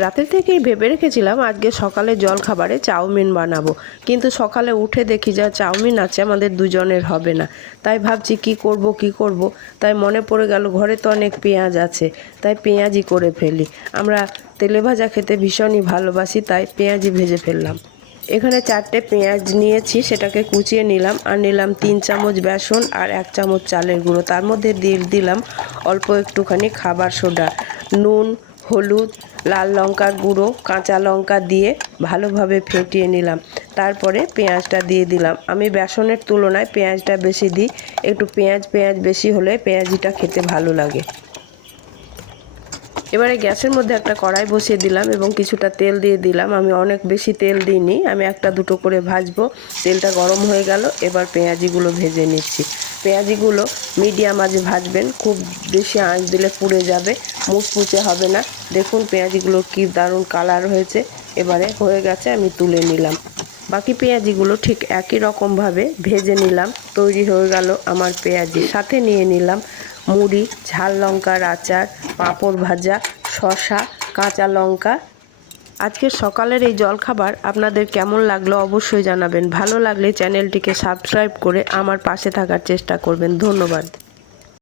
রাতে থেকেই ভেবে রেখেছিলাম আজকে সকালে জলখাবারে চাউমিন বানাবো, কিন্তু সকালে উঠে দেখি যা চাউমিন আছে আমাদের দুজনের হবে না। তাই ভাবছি কি করব। তাই মনে পড়ে গেল ঘরে তো অনেক পেঁয়াজ আছে, তাই পেঁয়াজই করে ফেলি। আমরা তেলে ভাজা খেতে ভীষণই ভালোবাসি, তাই পেঁয়াজই ভেজে ফেললাম। এখানে 4টে পেঁয়াজ নিয়েছি, সেটাকে কুচিয়ে নিলাম। আর নিলাম 3 চামচ বেসন আর 1 চামচ চালের গুঁড়ো। তার মধ্যে দিয়ে দিলাম অল্প একটুখানি খাবার সোডা, নুন, হলুদ, লাল লঙ্কার গুঁড়ো, কাঁচা লঙ্কা দিয়ে ভালোভাবে ফেটিয়ে নিলাম। তারপরে পেঁয়াজটা দিয়ে দিলাম। আমি বেসনের তুলনায় পেঁয়াজটা বেশি দিই, একটু পেঁয়াজ বেশি হলে পেঁয়াজিটা খেতে ভালো লাগে। এবারে গ্যাসের মধ্যে একটা কড়াই বসিয়ে দিলাম এবং কিছুটা তেল দিয়ে দিলাম। আমি অনেক বেশি তেল দিইনি, আমি একটা দুটো করে ভাজবো। তেলটা গরম হয়ে গেল, এবার পেঁয়াজিগুলো ভেজে নিচ্ছি। পেঁয়াজিগুলো মিডিয়াম আঁচে ভাজবেন, খুব বেশি আঁচ দিলে পুড়ে যাবে, মুচমুচে হবে না। দেখুন পেঁয়াজিগুলো কি দারুণ কালার হয়েছে। এবারে হয়ে গেছে, আমি তুলে নিলাম। বাকি পেঁয়াজিগুলো ঠিক একই রকমভাবে ভেজে নিলাম। তৈরি হয়ে গেল আমার পেঁয়াজি। সাথে নিয়ে নিলাম মুড়ি, ঝাল লঙ্কার আচার, পাঁপড় ভাজা, শসা, কাঁচা লঙ্কা। আজকের সকালের এই জলখাবার আপনাদের কেমন লাগলো অবশ্যই জানাবেন। ভালো লাগলে চ্যানেলটিকে সাবস্ক্রাইব করে আমার পাশে থাকার চেষ্টা করবেন। ধন্যবাদ।